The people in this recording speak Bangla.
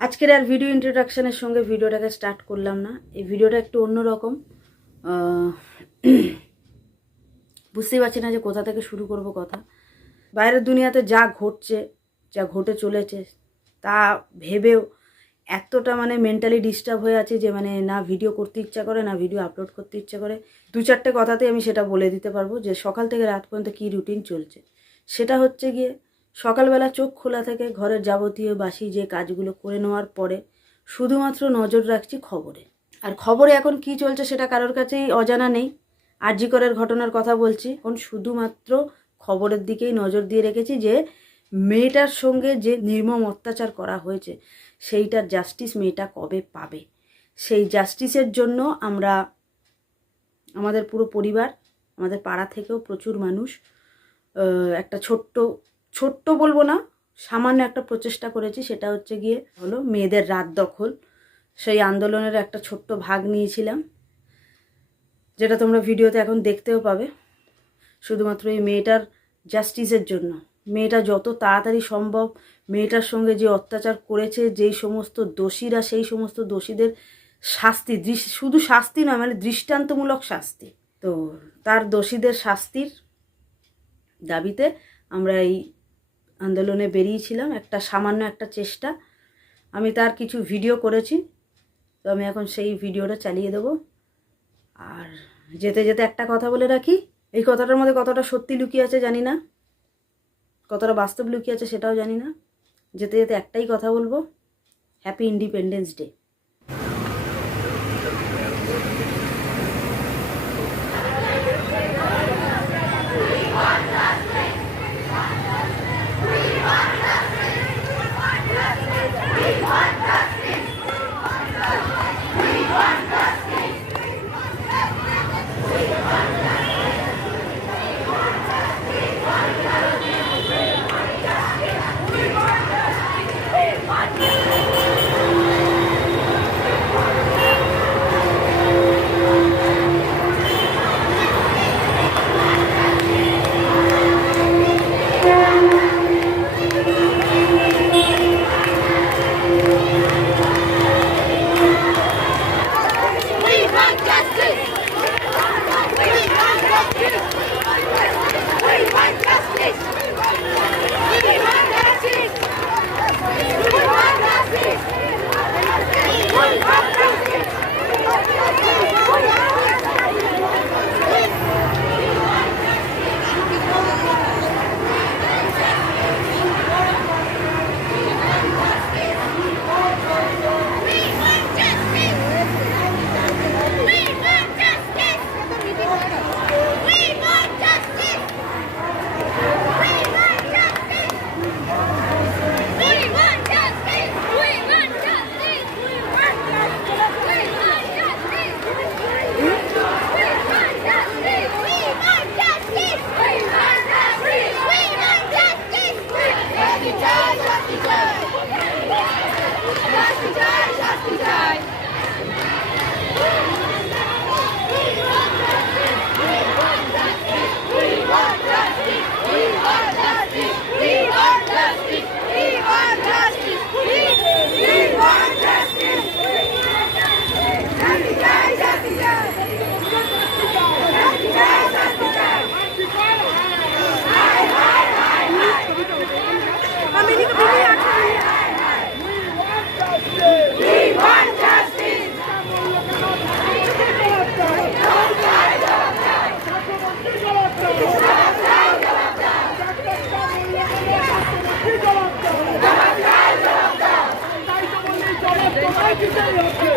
আজকের আর ভিডিও ইন্ট্রোডাকশনের সঙ্গে ভিডিওটাকে স্টার্ট করলাম না। এই ভিডিওটা একটু অন্যরকম বুঝতেই পারছি না যে কোথা থেকে শুরু করব কথা। বাইরের দুনিয়াতে যা ঘটছে, যা ঘটে চলেছে, তা ভেবেও এতটা মানে মেন্টালি ডিস্টার্ব হয়ে আছে যে মানে না ভিডিও করতে ইচ্ছা করে, না ভিডিও আপলোড করতে ইচ্ছা করে। দু চারটে কথাতে আমি সেটা বলে দিতে পারব যে সকাল থেকে রাত পর্যন্ত কী রুটিন চলছে। সেটা হচ্ছে গিয়ে সকালবেলা চোখ খোলা থেকে ঘরের যাবতীয় বাসি যে কাজগুলো করে নেওয়ার পরে শুধুমাত্র নজর রাখছি খবরে। আর খবরে এখন কি চলছে সেটা কারোর কাছেই অজানা নেই। আরজিকরের ঘটনার কথা বলছি, এখন শুধুমাত্র খবরের দিকেই নজর দিয়ে রেখেছি যে মেয়েটার সঙ্গে যে নির্মম অত্যাচার করা হয়েছে, সেইটার জাস্টিস মেয়েটা কবে পাবে? সেই জাস্টিসের জন্য আমরা, আমাদের পুরো পরিবার, আমাদের পাড়া থেকেও প্রচুর মানুষ একটা ছোট্ট ছোট্ট বলব না, সামান্য একটা প্রচেষ্টা করেছি, সেটা হচ্ছে গিয়ে হলো মেয়েদের রাত দখল। সেই আন্দোলনের একটা ছোট্ট ভাগ নিয়েছিলাম, যেটা তোমরা ভিডিওতে এখন দেখতেও পাবে। শুধুমাত্র এই মেয়েটার জাস্টিসের জন্য। মেয়েটা যত তাড়াতাড়ি সম্ভব মেয়েটার সঙ্গে যে অত্যাচার করেছে, যেই সমস্ত দোষীরা, সেই সমস্ত দোষীদের শাস্তি শুধু শাস্তি নয় মানে দৃষ্টান্তমূলক শাস্তি। তো তার দোষীদের শাস্তির দাবিতে আমরা এই আন্দোলনে বেরিয়েছিলাম, একটা সামান্য একটা চেষ্টা। আমি তার কিছু ভিডিও করেছি, তো আমি এখন সেই ভিডিওটা চালিয়ে দেবো। আর যেতে যেতে একটা কথা বলে রাখি, এই কথাটার মধ্যে কতটা সত্যি লুকিয়ে আছে জানি না, কতটা বাস্তব লুকিয়ে আছে সেটাও জানি না। যেতে যেতে একটাই কথা বলব happy independence day Thank you.